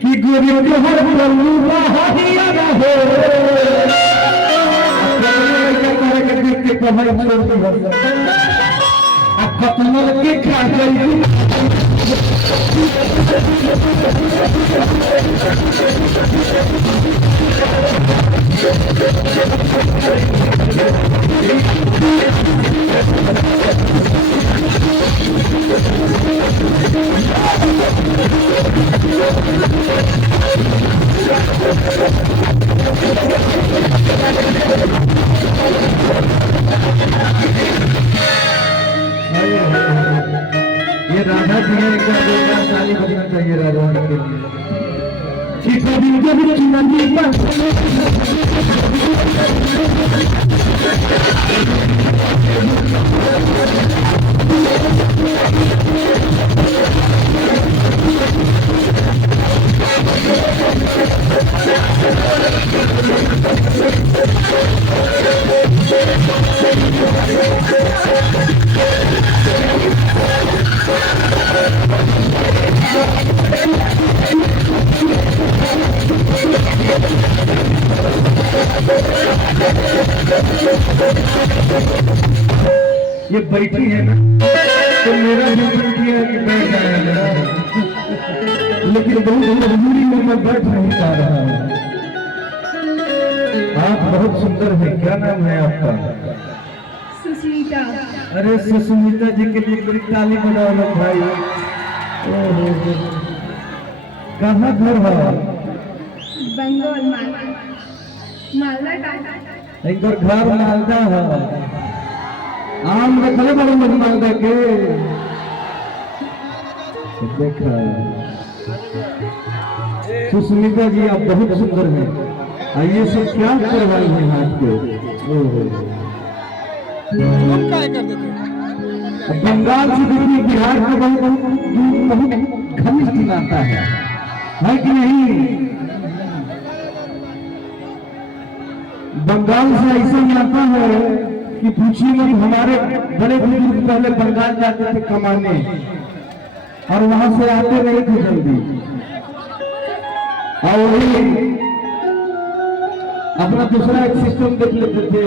कि गुरु के हर बलूबा हरिया रहो के देख के पढ़ाई छोड़ दी अब खत्म के खा गई ये राधा जी है क्या ताली बजना चाहिए राधा के लिए शिखा दिन के भी चुनंदी ये बैठी है ना तो मेरा भी किया कि बैठ जाएगा लेकिन बहुत मजबूरी में मैं बैठ नहीं पा रहा हूँ। आप बहुत सुंदर हैं, क्या नाम है आपका? सुष्मिता। अरे सुष्मिता जी के लिए बड़ी ताली बजाओ लोग भाई। कहाँ घर है? बंगाल मालदा एक घर मालदा है। आम रखले बड़े मन मालदा के देखा। सुष्मिता जी आप बहुत सुंदर हैं। आइए सब क्या करवाई है हाथ के? बंगाल से देखिए बिहार का बहुत घनिष्ठ नाता है कि नहीं? बंगाल से ऐसा नाता है कि पूछिए मत। हमारे बड़े बुजुर्ग पहले बंगाल जाते थे कमाने और वहां से आते नहीं थे जल्दी और वही अपना दूसरा एक सिस्टम देख लेते थे।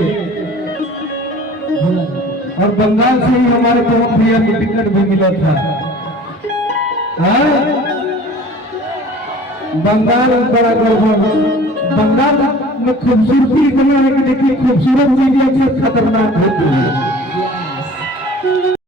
और बंगाल से ही हमारे पवन भैया को टिकट भी मिला था। बंगाल बड़ा गड़बड़। बंगाल में खूबसूरती इतना है कि देखिए खूबसूरत चीजें अक्सर खतरनाक होती है।